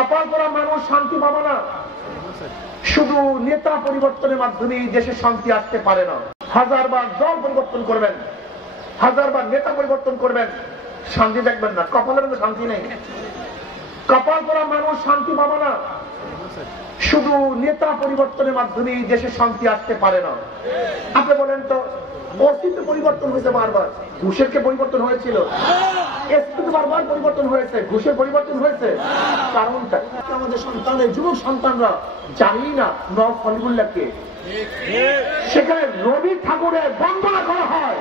কপাল পরা মানুষ শান্তি পাবে না। শুধু নেতা পরিবর্তনের মাধ্যমে দেশে শান্তি আসতে পারে না। হাজারবার দল পরিবর্তন করবেন, হাজারবার নেতা পরিবর্তন করবেন, শান্তি দেখবেন না। কপালের মধ্যে শান্তি নেই। কপাল পরা মানুষ শান্তি পাবে না। শুধু নেতা পরিবর্তনের মাধ্যমে দেশে শান্তি আসতে পারে না। আপনি বলেন তো, অস্তিত্ব পরিবর্তন হয়েছে বারবার, ঘুষের কে পরিবর্তন হয়েছিল? বারবার পরিবর্তন হয়েছে, ঘুষের পরিবর্তন হয়েছে। কারণটা আমাদের সন্তানের যুবক সন্তানরা জানি না নব ফলিবুল্লাহকে। সেখানে রবি ঠাকুরের বন্দনা করা হয়,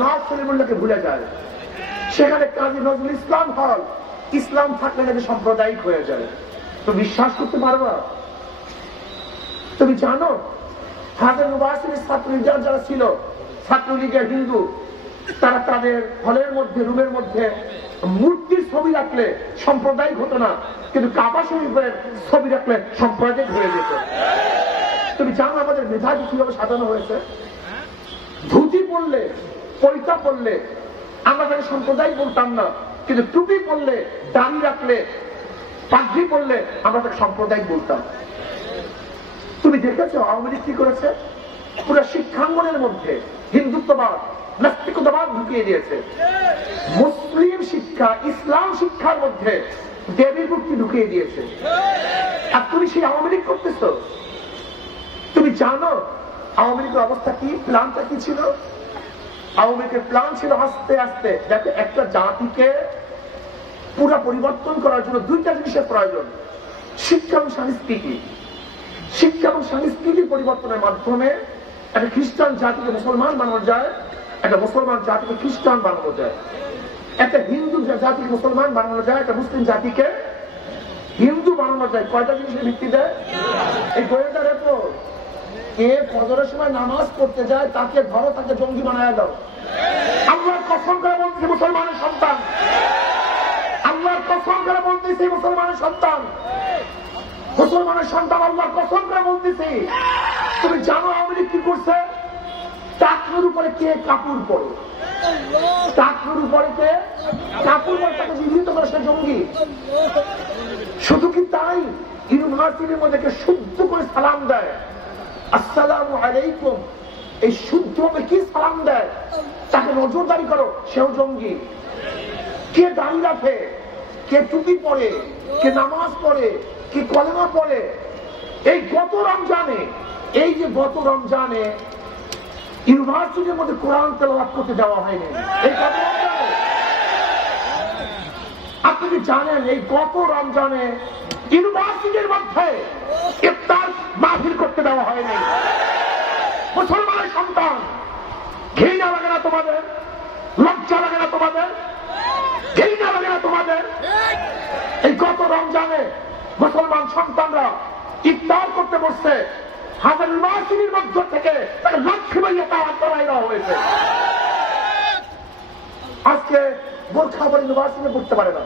নব ফলিবুল্লাহকে ভুলে যায়। সেখানে কাজী নজরুল ইসলাম হল, ইসলাম থাকলে নাকি সাম্প্রদায়িক হয়ে যায়। তো বিশ্বাস করতে পারবা? তুমি জানো হাজার ইউনিভার্সিটির ছাত্রলীগ যারা ছিল, ছাত্রলীগের হিন্দু, তারা তাদের হলের মধ্যে, রুমের মধ্যে মূর্তির ছবি রাখলে সাম্প্রদায়িক হতো না, কিন্তু কাবা শরীফের ছবি রাখলে সাম্প্রদায়িক হয়ে যেত। তুমি জানো আমাদের মেধাকে কিভাবে সাজানো হয়েছে? ধুতি পরলে, পরিতা পরলে আমরা তাকে সাম্প্রদায়িক বলতাম না, কিন্তু টুপি পরলে, দাড়ি রাখলে, পাগড়ি পরলে আমরা তাকে সাম্প্রদায়িক বলতাম। তুমি দেখেছো আওয়ামী লীগ কি করেছে? পুরো শিক্ষাঙ্গনের মধ্যে হিন্দুত্ববাদ, নাস্তিকতাবাদ ঢুকিয়ে দিয়েছে। মুসলিম শিক্ষা, ইসলাম শিক্ষার মধ্যে দেবীর মূর্তি ঢুকিয়ে দিয়েছে। আর তুমি সেই আওয়ামী লীগ করতেছ? তুমি জানো আওয়ামী লীগের অবস্থা কি, প্ল্যানটা কি ছিল? আওয়ামী লীগের প্ল্যান ছিল আস্তে আস্তে, দেখো একটা জাতিকে পুরা পরিবর্তন করার জন্য দুইটা জিনিসের প্রয়োজন, শিক্ষা এবং সংস্কৃতি। শিক্ষা এবং সংস্কৃতি পরিবর্তনের মাধ্যমে একটা খ্রিস্টান জাতিকে মুসলমান বানানো যায়, একটা মুসলমান জাতিকে খ্রিস্টান বানানো যায়, একটা হিন্দু জাতিকে মুসলমান বানানো যায়, একটা মুসলিম জাতিকে হিন্দু বানানো যায়। কয়টা জিনিসের ভিত্তি দেয়? এই গোয়েন্দা রিপোর্ট। কে ফজরের সময় নামাজ পড়তে যায় তাকে ধরো, তাকে জঙ্গি বানায় দাও। আল্লাহর কসম করে বলছি মুসলমানের সন্তান, আল্লাহর কসম করে বলতেছি মুসলমানের সন্তান, মুসলমানের সন্তান, আল্লাহর কসম করে বলতেছি। তুমি জানো আওয়ামী লীগ কি করছে? টাকনুর উপরে কে কাপড় পরে, টাকনুর উপরে কে কাপড় পরে, তাকে বিভীত করে সে জঙ্গি। শুধু কি তাই, ইউনিভার্সিটির মধ্যে কে শুদ্ধ করে সালাম দেয়, আসসালামু আলাইকুম, এই শুদ্ধ ভাবে কি সালাম দেয়, তাকে নজরদারি করো, সেও জঙ্গি। কে দাড়ি রাখে, কে টুপি পরে, কে নামাজ পড়ে, কে কলেমা পড়ে। এই গত রমজানে, এই যে গত রমজানে ইউনিভার্সিটির মধ্যে কোরআন তেলাওয়াত করতে দেওয়া হয়নি। এই গত রমজানে আপনি কি জানেন, এই গত রমজানে ইউনিভার্সিটির মধ্যে ইফতার মাহফিল করতে দেওয়া হয়নি। মুসলমানের সন্তান, ঘৃণা লাগে না তোমাদের? লজ্জা লাগে না তোমাদের? ঘৃণা লাগে না তোমাদের? এই গত রমজানে মুসলমান সন্তানরা ইফতার করতে বসছে, হাজার ইউনিভার্সিটির মধ্য থেকে তাকে লক্ষ্মী বাইয়ে তাওয়াত করাই দেওয়া হয়েছে। আজকে বোরখা পরে ইউনিভার্সিটি পড়তে পারে না।